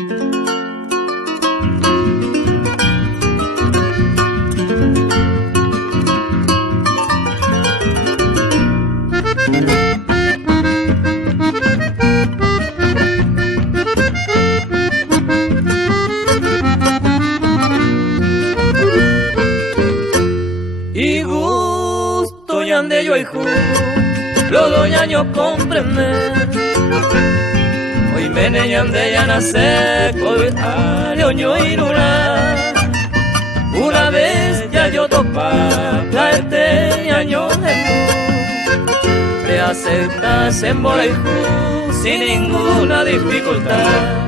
Y gusto y ande yo y lo doy años comprender. Hoy me neñande ya nace con año y luna. Una vez ya yo topa este año de tú. Te aceptas en Bolejú sin ninguna dificultad.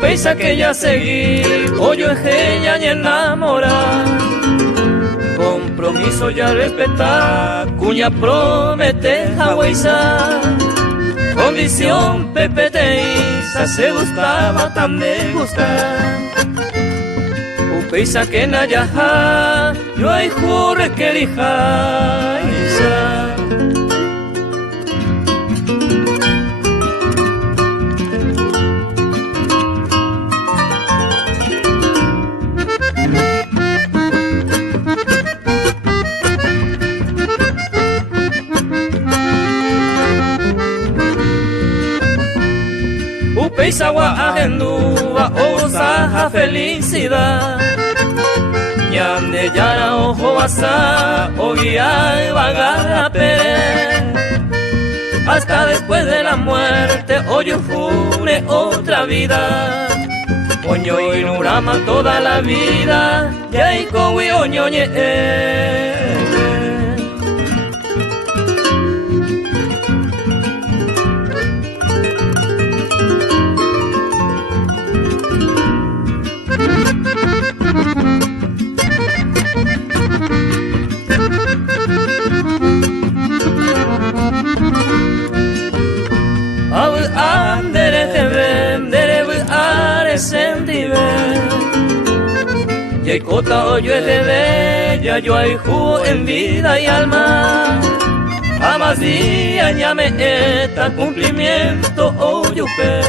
Pensa que ya seguí, yo es ella y enamora. Compromiso ya respetar, cuña promete jahuiza. Condición Pepe te isa, se gustaba tan de gustar. Pensa que na yaja, yo hay jure que elija isa. Upeisawa agendua osaja felicidad. Yande yara ojo asa oguía y vagar hasta después de la muerte oyo fune otra vida. Oño y nurama toda la vida ya y cowi oñoñe. Y cota oyo es de bella, yo hay jugo en vida y alma. Amas día ñame eta cumplimiento oyupe.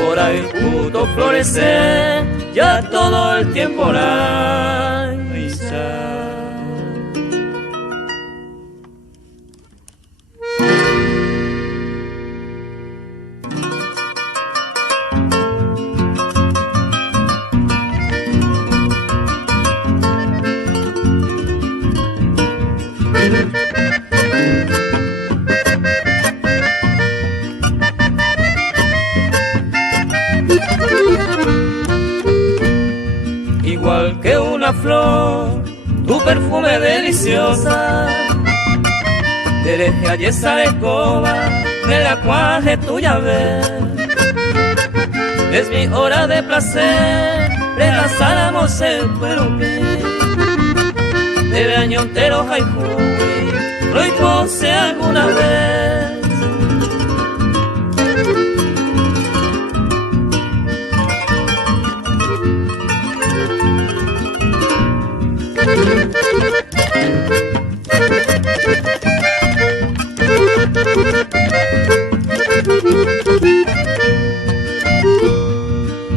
Por ahí puto florecer ya todo el tiempo la risa. Igual que una flor, tu perfume deliciosa, te dejé allí esa escoba de la cuaje tuya ver. Es mi hora de placer, relanzáramos el perumí. De año entero hay juy, lo impose alguna vez.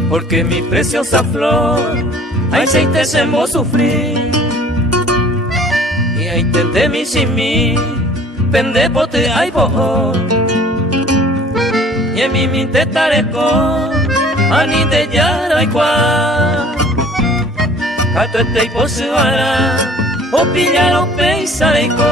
Porque mi preciosa flor, ahí se te hacemos sufrir. Y ahí te de mi sin mí, pende pote ay bo. Y en mi te tareco, ani te yara y cuá. Cato este y posuara, o pillar o peisareco.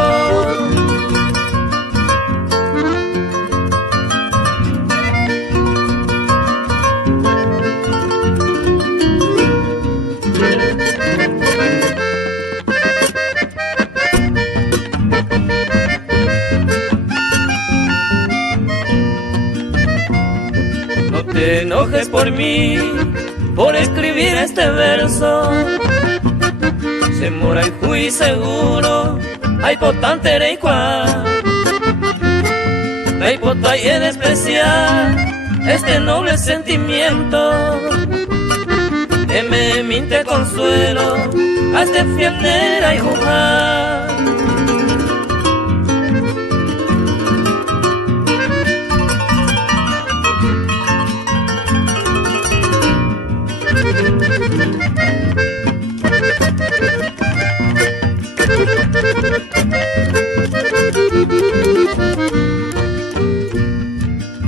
No te enojes por mí, por escribir este verso. Se mora y fui seguro, hay potante reicua. pota y despreciar este noble sentimiento que me minte consuelo hasta fiernera y jujar.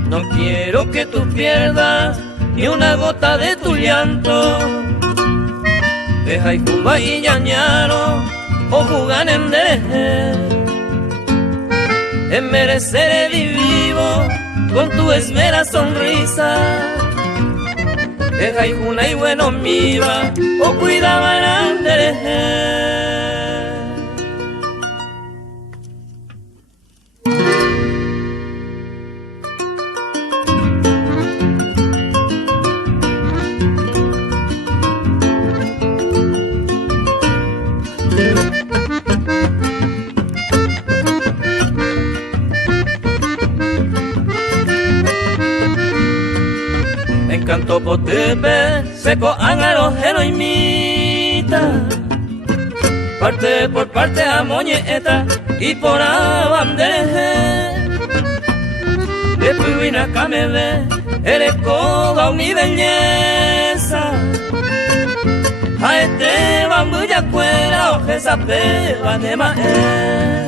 No quiero que tú pierdas ni una gota de tu llanto. Deja y cuba y ñañaro o jugar en deje. En merecer el vivo con tu esmera sonrisa. Deja y juna y bueno miva o cuidaban al deje. Canto potepe, seco ángaro, y mita. Parte por parte a moñeta y por abandeje. De puina camebe, eres coba mi belleza. A este bambuya cuera, ojesa peba de maé.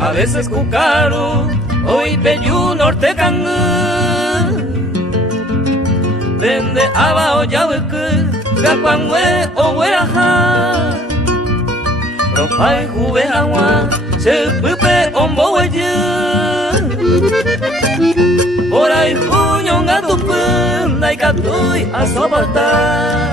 A veces cucaro, hoy bello norte cangú. Vende abajo ya hueque, gacuangüe o hueraja. Ropa y juve agua, se pupe ombo hueye. Por ahí juño gato punda y catuy a soportar.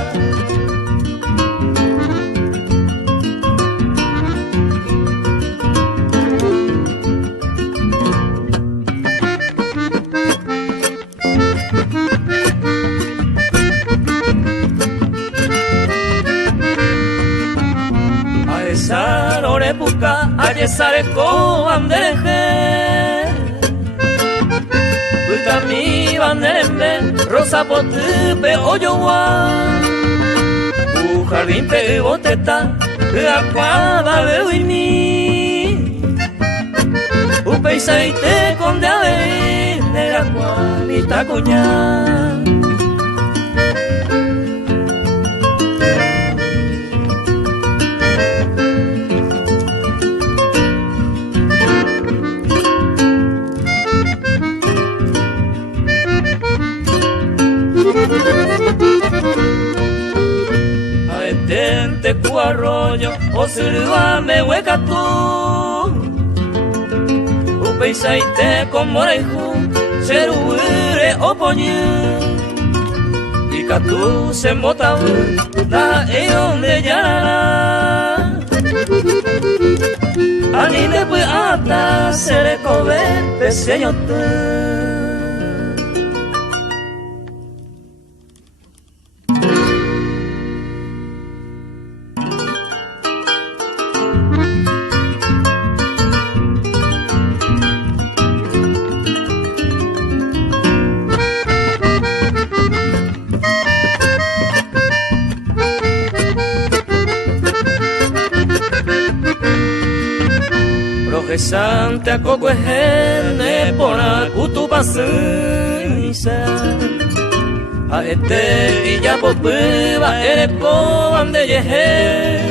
Orepuca, ayesare ko bandereje. Puta mi banderembe, rosa potupe oyowa. Jardín pe boteta, acuada veo y mi. Upeisaite con de ave, negra cuanita cuña. Aetente cu arroyo, o sirva me hueca tú. Upeisaite con moreju, serubure o poñe. Y catu se mota da e donde ya. Ani de pues hasta se le cobe peseño te. Santa coco ejene por acutu pasisa. A este y ya popuba eres coban de yeje.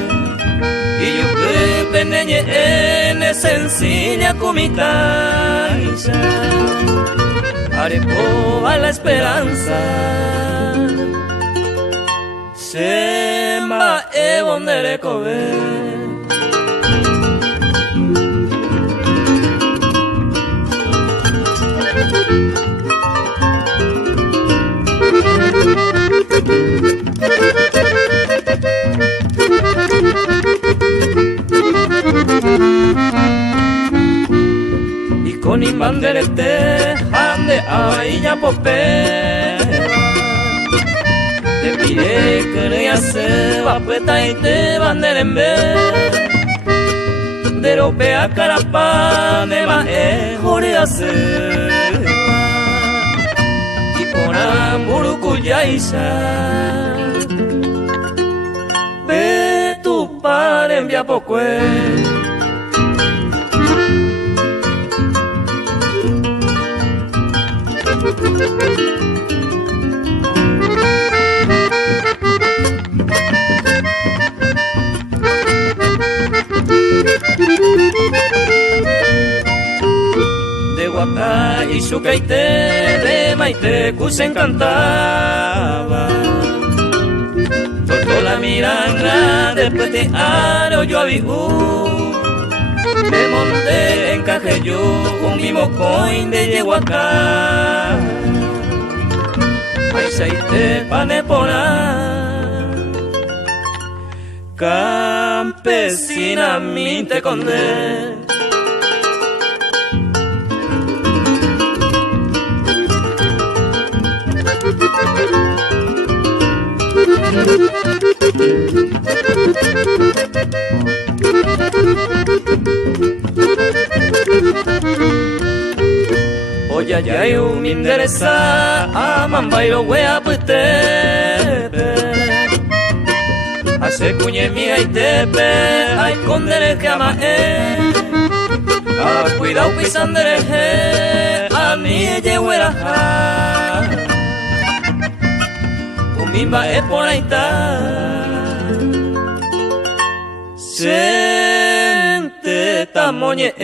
Y yo que neñe en sencilla comita. Arepoba la esperanza. Sema e bondere cobe. Thank you. banderete, ande ahí popé. Te pide que le hace papeta y te banderembe. De ropea carapa de maejore hace. Y por amburucuya isa. Ve tu par envía pocue. De Huacá y Sucaité, de Maite, se encantaba. Soltó la miranga, después de Aro yo abiú. Me monté en Cajeyú, un mismo coin de Yehuacá. Paisaite panepona, campesina mi te condé. Oye, ya hay un interesa a Mambairo wea putepe. Hace cuñe mi tepe, ay condere que ama a cuidado pisandere a mi yehuera. Mimba es por ahí está. Sente tamoñe.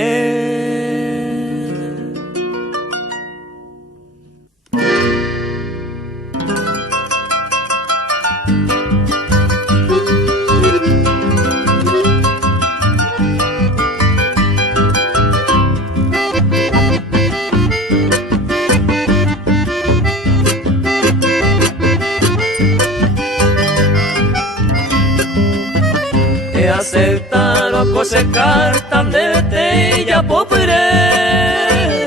Acepta los cosas cartan de botella popere.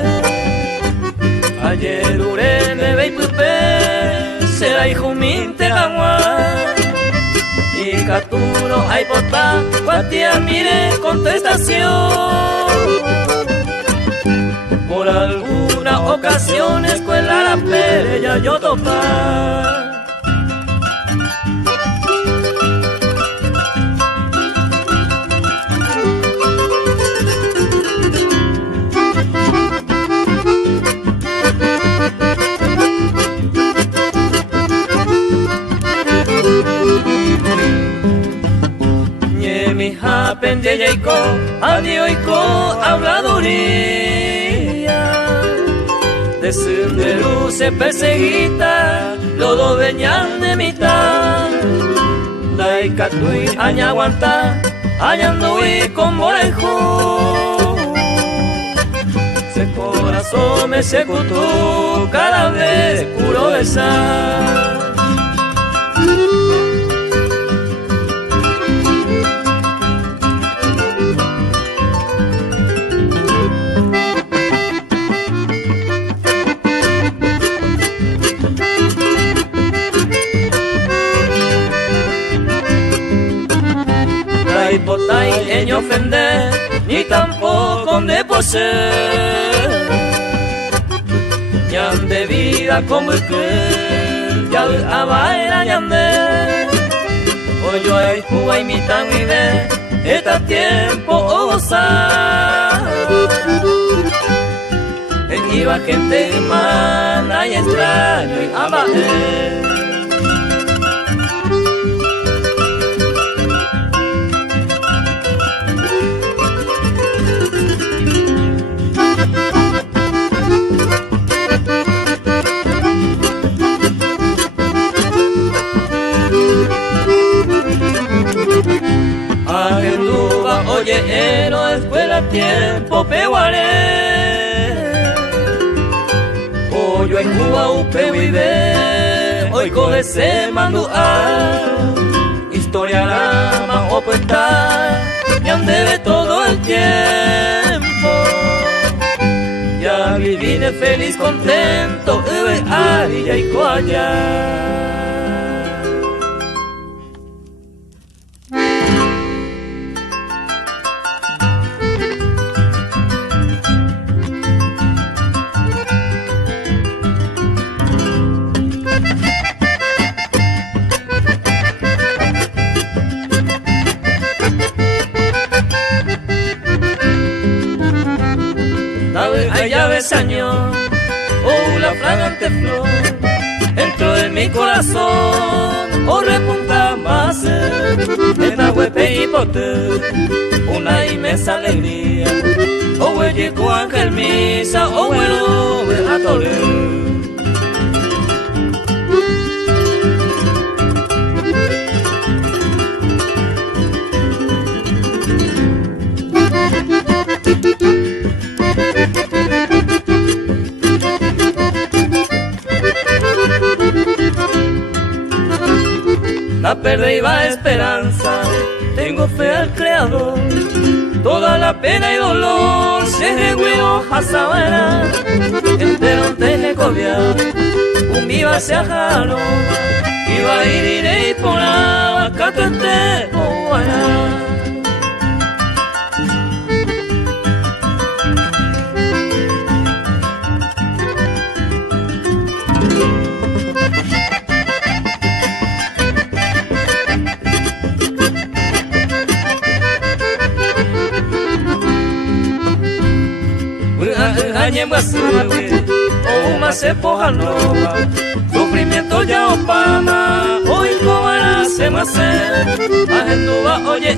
Ayer uré me veí pupe, será hijo minte agua. Y caturo hay potá, cuatia mire contestación. Por alguna ocasión escuela la pelea yo topar. Pende yaiko, adioiko, habladuría. De senderu se perseguita, lodo veñan de mitad. Daikatui añaguanta, añandui con moreju. Se corazón me secutú, cada vez curo besar. Potai en ofender, ni tampoco de poseer. Ñande vida como el que ya abaera ñande. Hoy yo hay juga y mi tan vive, está tiempo o gozar. Iba gente mala y extraño y abaer. Oye, no escuela tiempo peguaré. Hoy yo en Cuba upe vive, hoy coge se mando a historia la más opuesta, ya debe todo el tiempo. Ya de feliz contento, ay, ay, coaya. Allá ves año, oh la fragante flor, dentro de mi corazón, oh repunta más, en agüepe y pote, una inmensa alegría, oh huelle ángel misa, oh bueno, a toler. La perdida esperanza, tengo fe al Creador, toda la pena y dolor se reguió a sabana, entero te cobia, un viva se ajaro, iba a ir y por la vaca te oara. O uma ceporra nova, sufrimiento ya opama, hoy cobara se macé, ajenduba oye,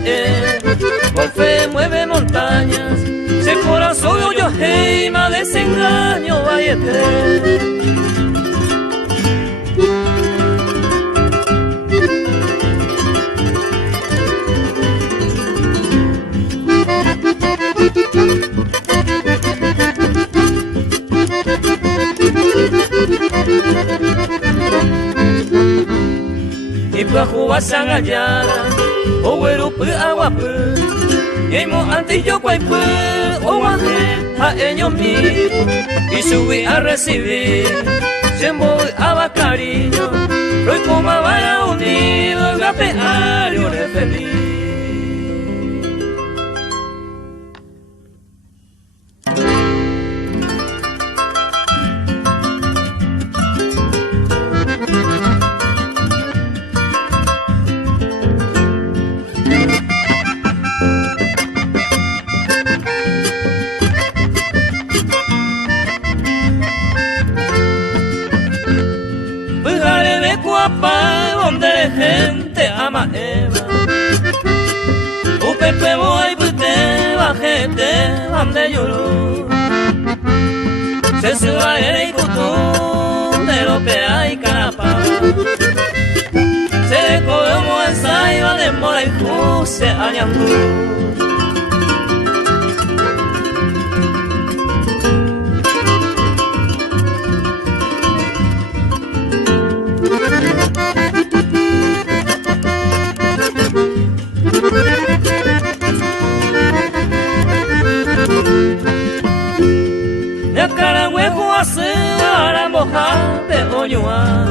con fe mueve montañas, se corazón yo heima desengaño vayete. Ipahuwa sangayara, o werupu awapu, emo antillo guaypu, o waje a eñomi, y subí a recibir, siempre a cariño, hoy como vaya unido, gapeario de feliz. Donde la gente ama Eva, Upepe voy pute bajete donde lloró, se suba el cutú de lo que hay carapa, se le como el saiba de mora y juse añandú. Ya cara huevo hace para mojar de oñua,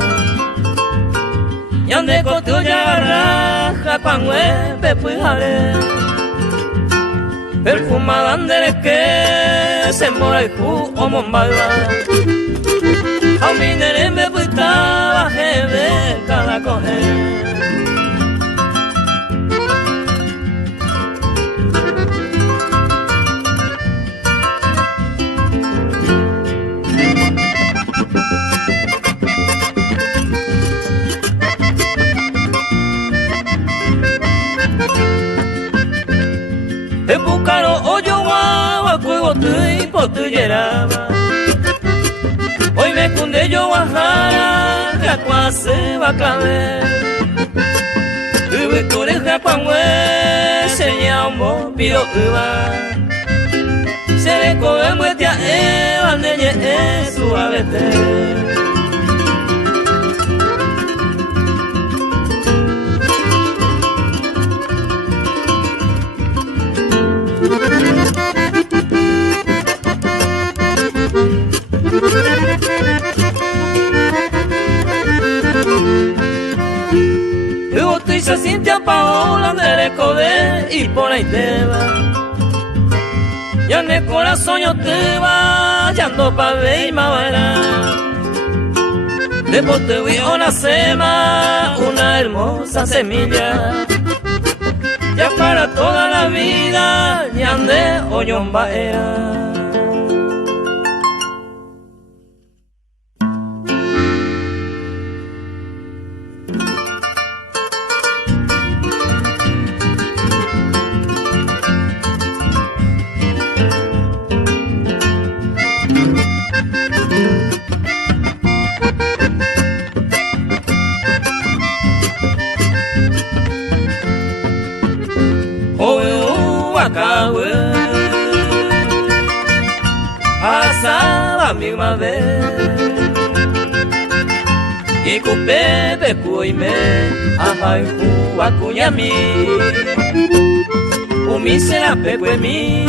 y ande con tu raja pan huepe pujare, perfumada ande que se mora y ju o mombalba, a mi nere me puitaba jebe cada coger. Epukaro oyo guagua cuego tu y potu yeraba, hoy me cunde yo guajara que acuase va a clave, tu deja pangue seña un bo pido uva, se le coge muerte a eva de ye suavete. por ahí te va. Ya en el corazón yo te va, ya ando pa' ver y ma verá. Después te voy a una sema, una hermosa semilla. Ya para toda la vida, ya ande oyomba era. Asaba mi mave y cupé de cuime ajay cuacuñami umi será pepe mi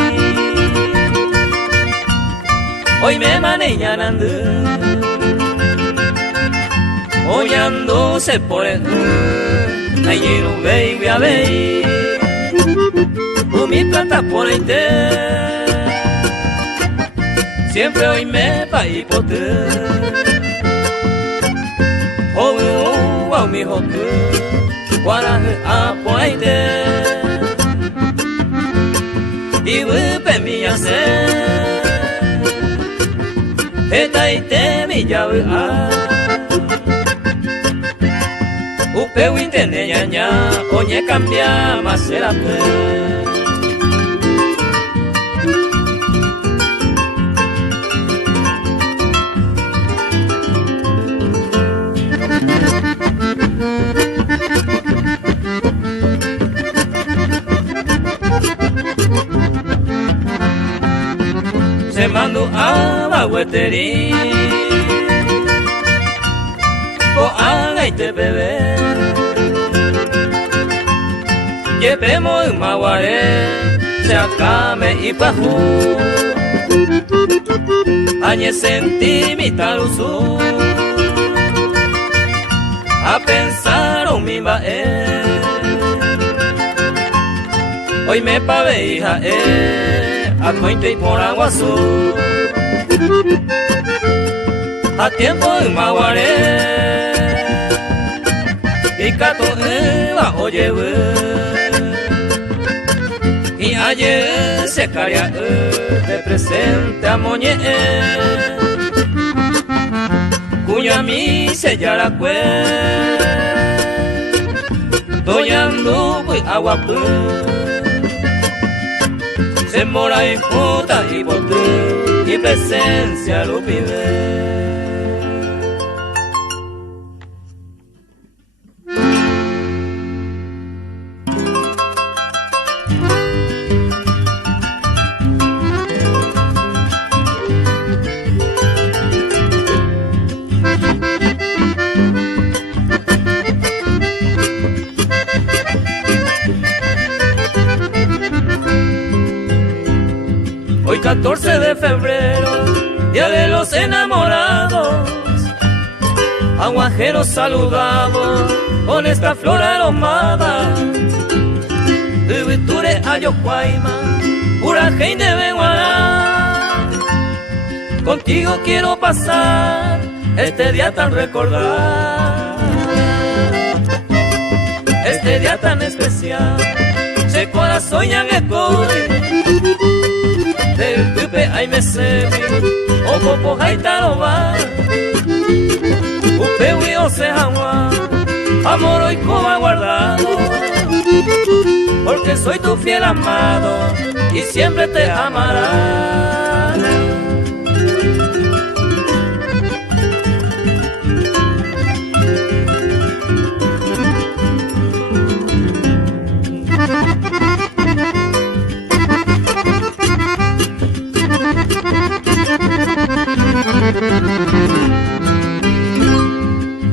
hoy me maneñanando hoy ando se por el ayer un baby a ver mi plata por el té siempre hoy me va y pote oh mi hoque guaraje a por el té y vuelve mi hace esta y te mi llave a upe wintene ñaña oye cambia más será pe se mandó a bagueterí o haga y te bebé llevemos un maguaré se acame y pajú añe sentí mi taluzu a pensar o mi bae hoy me pave hija a cointe y por agua azul a tiempo en maguaré y cato eva oye y ayer se caría de presente a moñe cuño a mí se ya la cue doñando pues agua se mora y puta y bote y presencia lo pide. Hoy 14 de febrero, día de los enamorados, aguajeros saludamos con esta flor aromada. Ubiture ayocuaima, Urajei de Benguará. Contigo quiero pasar este día tan recordar, este día tan especial, se corazón ya me coge. Del tupe ay me sebi, o popo ay taroba, upe hui o se jawa, amor hoy coba guardado, porque soy tu fiel amado y siempre te amará.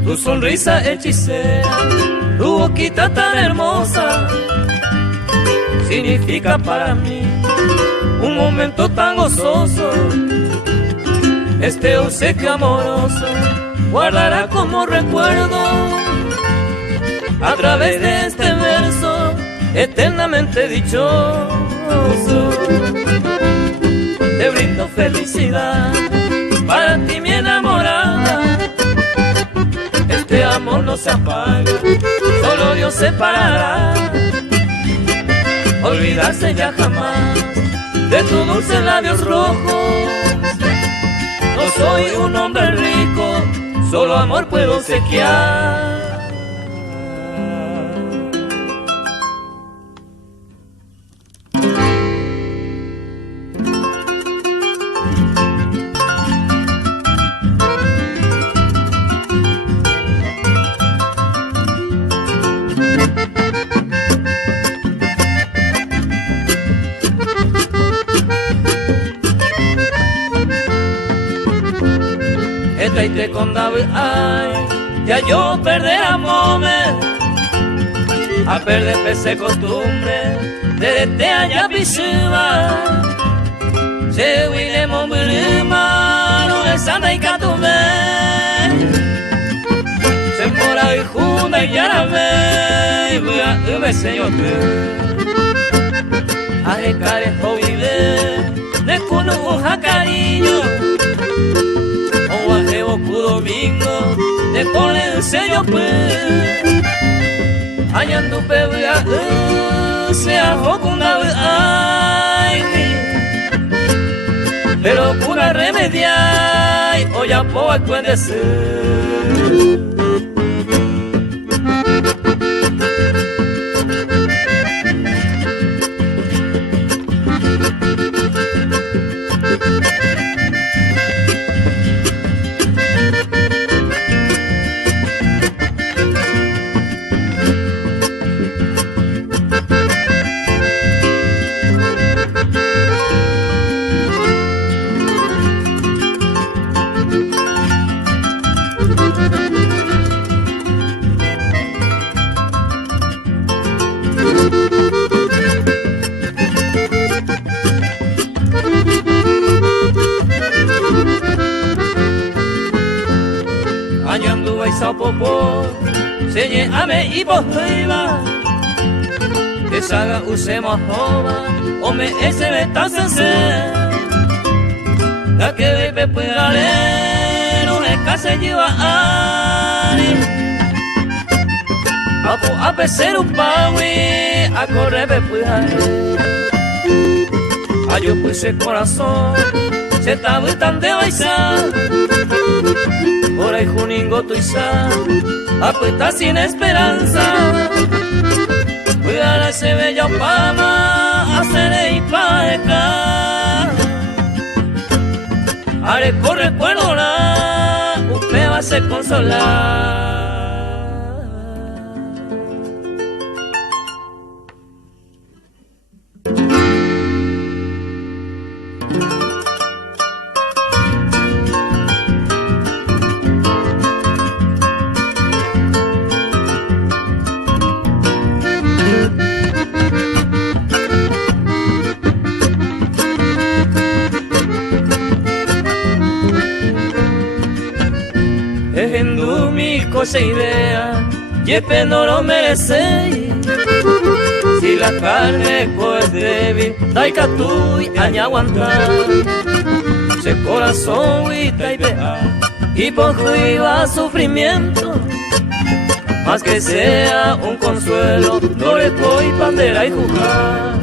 Tu sonrisa hechicera, tu boquita tan hermosa, significa para mí un momento tan gozoso. Este obsequio amoroso guardará como recuerdo a través de este verso eternamente dichoso. Te brindo felicidad, para ti mi enamorada. Este amor no se apaga, solo Dios separará. Olvidarse ya jamás de tus dulces labios rojos. No soy un hombre rico, solo amor puedo obsequiar. Y te condaba, ay, ya yo perder amor, a perder pese costumbre, de te allá pisaba, se huile mon no es anda y catume, se mora y junta y ya la ve, y voy a me señor, a recare vive, de cuno un cariño. Domingo, de pone el sello pues, hallando pebea, se arrojó con una ay, pero cura remediar, hoy a poco puede ser. Popo, señe ame y postiva, que saga usemos jova, o me ese me tasense, la que bebe pueda leer, no le case lleva ani, a pecer un paui, a correr me pueda a yo puse corazón, se está tan de bailar. Por ahí Juningo Tuizá, apuesta sin esperanza. Cuidar a ese bello pama, hacer y pareca. Haré corre recuerdo la, usted va a ser consolar. Ejendo mi cosa idea, yepe no lo merece. Si la carne es débil, taika tú y aña aguantar. Se corazón y taipea, y por iba sufrimiento. Más que sea un consuelo, no le doy bandera y jugar.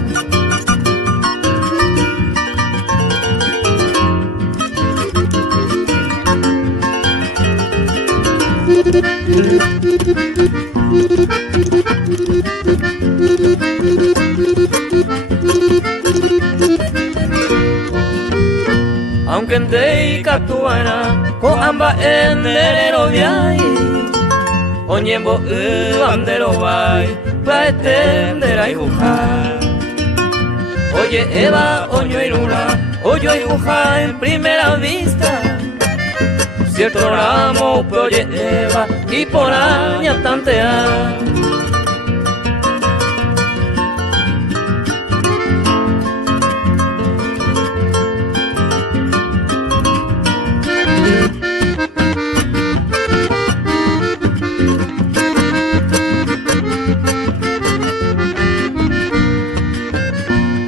Aunque en Teica tuana, con ambas en el viay, oñembo bandero vai, para extender a dibujar. Oye Eva, oño y luna, oye dibujar en primera vista. Cierto ramo, oye Eva, y por años tantear.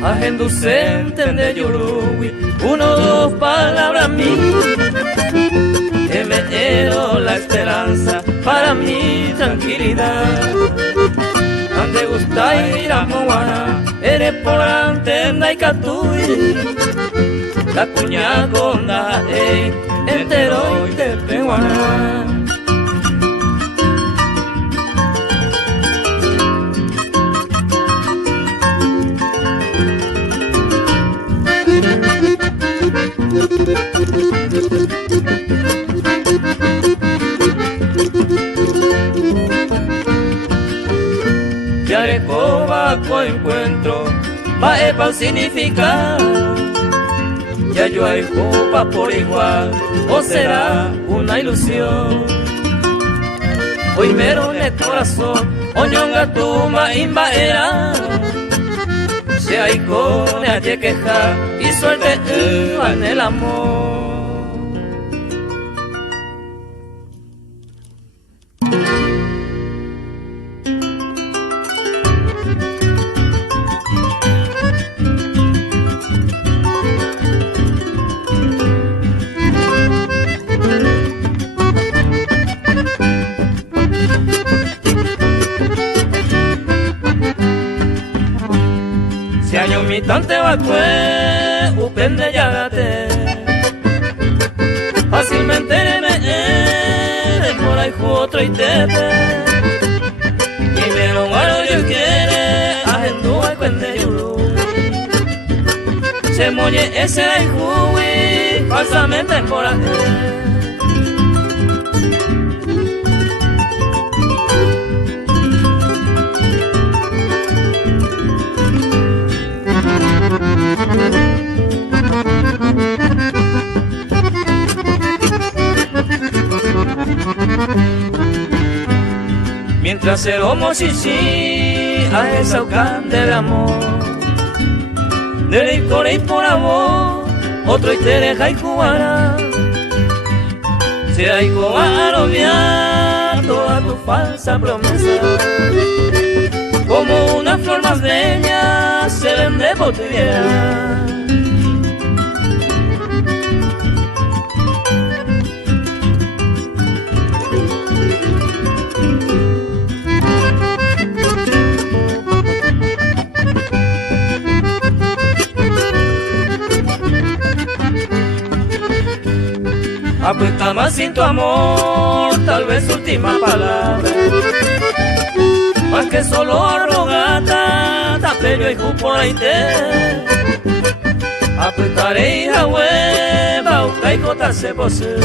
ajenducente de Yurugui, uno o dos palabras mías, que me dieron la esperanza para mi tranquilidad. Ande gustai iramoana, eres por antenda y catui, la cuña gonda entero y de peguana. Yarecoba co encuentro va para significar, ya yo hay copa por igual o será una ilusión. Hoy mero en el corazón oñonga tuma imbaera, se hay con hay que quejar y suerte en el amor. Si año mi tante vacue, upende yagate, fácilmente me por ahí otro y tepe, y me lo guardo yo quiere, agendúa y cuende yuru, se moñe ese ay juwi, falsamente por ahí. Mientras el homo chichi a esa ucan del amor, del licor y por amor, otro y te deja y cubana, se hay a obviar toda tu falsa promesa, como una flor más bella se vende botella. Apuesta más sin tu amor, tal vez última palabra, más que solo arrogata, tapello y por ahí te apretaré y la hueva, uca y cota se posee,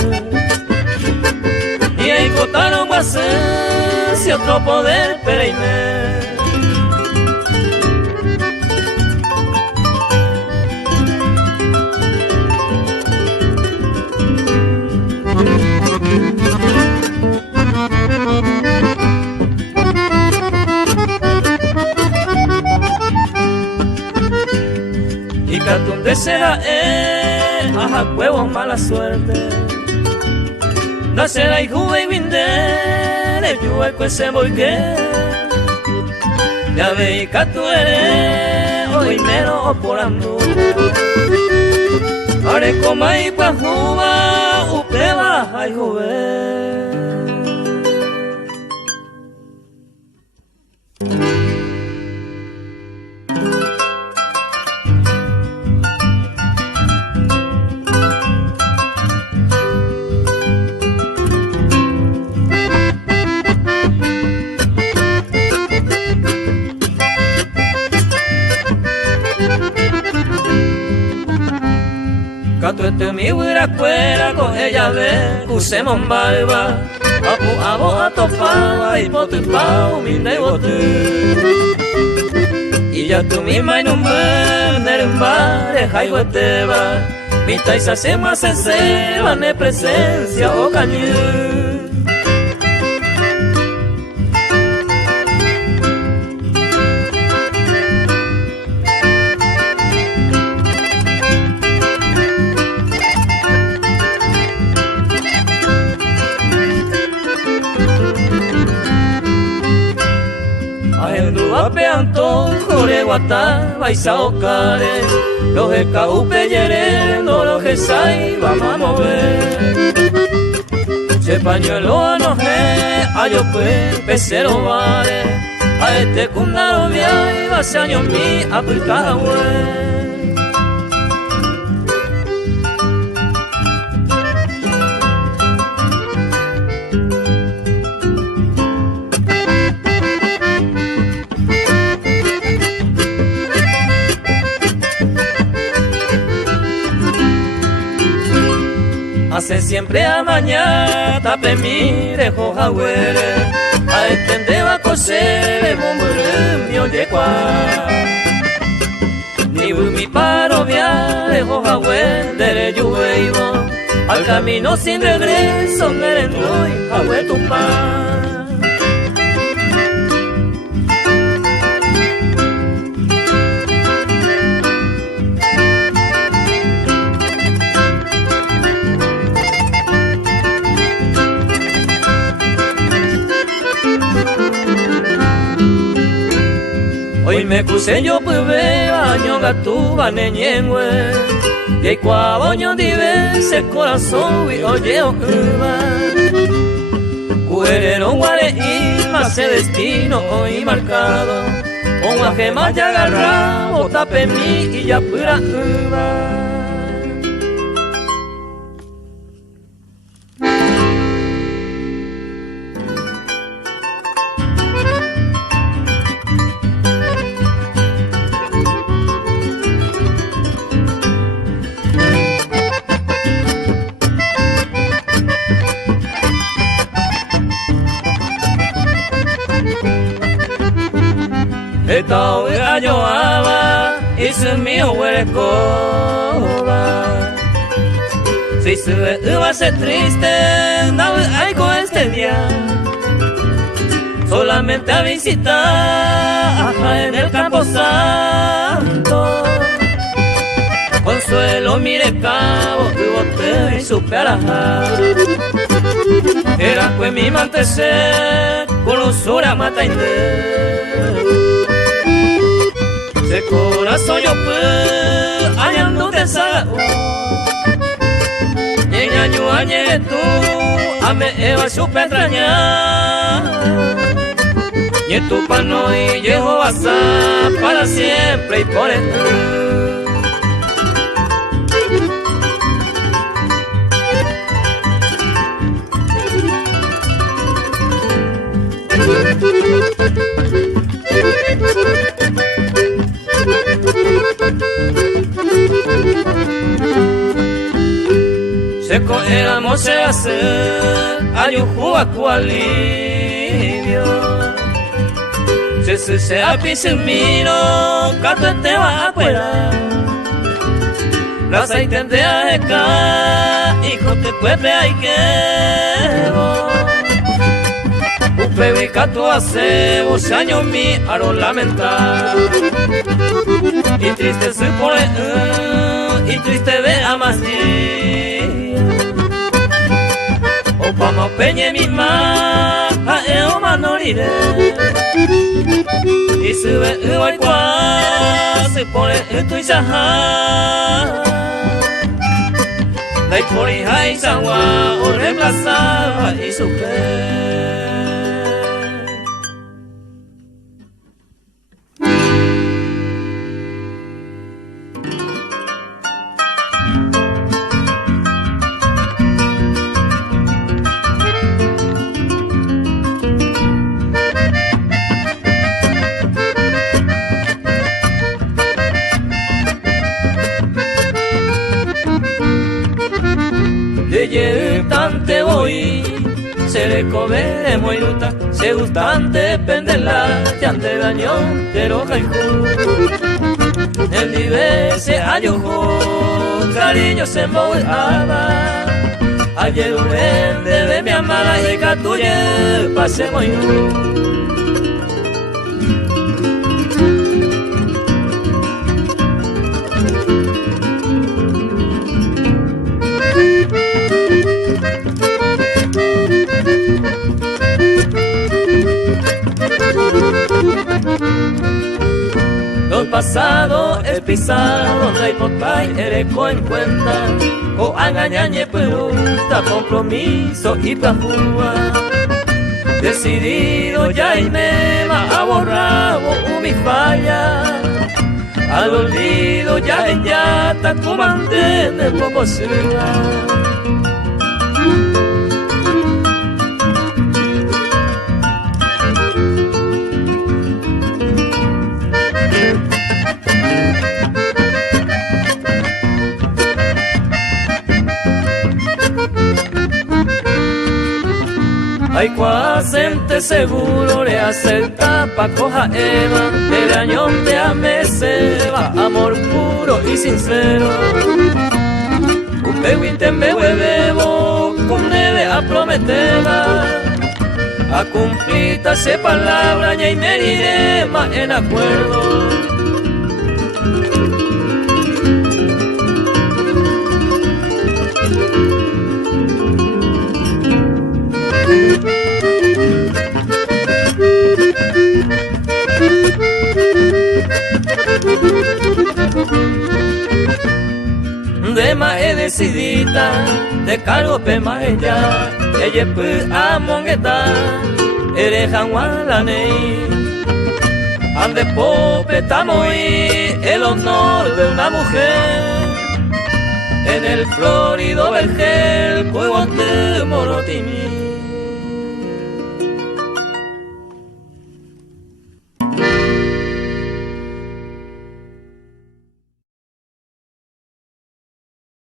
y ahí cota no va a ser, si otro poder pereime. Y catunde será aja huevos mala suerte, da será y juve y vinde, yo el se voy que ya ve y catu eres hoy mero por ando, are coma y pa juba upe baja y juve. Catu este mi huira cuera con ella ve, usemos barba, apu abo atofaba y bote pao mi ne bote. Y ya tú misma en un vender en bare jaigo eteba, mi taisa se más se va ne presencia o cañú. Ape anto, jore guata baisaocare, los escaupe yerendo, los que sai vamos a mover. Se pañuelo enojé, a yo pues pecero vale, a este cundaro via y va se años mi aplicada güey. Hace siempre a mañana, tape mi dejo jagüere, a este va a coser, bombere, mi oye ni mi paro via, dejo jagüe, dere yueibo, al camino sin regreso, merendoy, jagüe tu pan. Hoy me cuse yo pues vea, ñoga tu baneñengüe, y hay cuaboño dive, se corazón y oye o uva. Cuerero guare y más se destino hoy marcado, un guaje más ya agarrado, tape mi y ya pura uva. Esta gallo ama y su mío huele coba. Si su va a ser triste, no hay con este día. Solamente a visitar ajá, en el campo santo. Consuelo, mire cabo, tu bote y su perajá. Era pues mi mantecer, con usura mata inter. De corazón yo pues, hallando te sago. Y en año añe tú, a me eva supe extrañar. Y en tu pano y llego a pasar para siempre y por el seco el amor se hace, hay un juaco alivio. Se apisimino, cato te va a cuerar. La aceite de ajeca, hijo te puede hay que Upe cato hace, vos años mi aro lamentar. Y triste soy por y triste ve a más o pama peñe mi ma a eo manorire y sube igual cual se pone esto y saja dai por hija y sagua o reemplazaba y supe. Tante voy, se le cobere muy luta, se gustante penderla, te ante daño, te roja y ju. El nivel se ayujú, cariño se moviaba. Ayer un de mi amada y catuye, pase muy nu. pisado, hay potay, ereco en cuenta, o angañañe peruta, compromiso y plafúa. Decidido ya y mema a borrar mi falla, al olvido ya en yata comandé en el poco ciudad. Ay, cuasente seguro le acerta pa' coja Eva, el añón te ameseba, amor puro y sincero. Un behuinte me bebo, con neve a prometeba, a cumplir esa palabra, y me iré más en acuerdo. De más he decidida, de cargo pe más ella, ella pues a mongueta, eres jangualanei. Ande pope tamoy, el honor de una mujer, en el florido vergel, cueguante morotimi.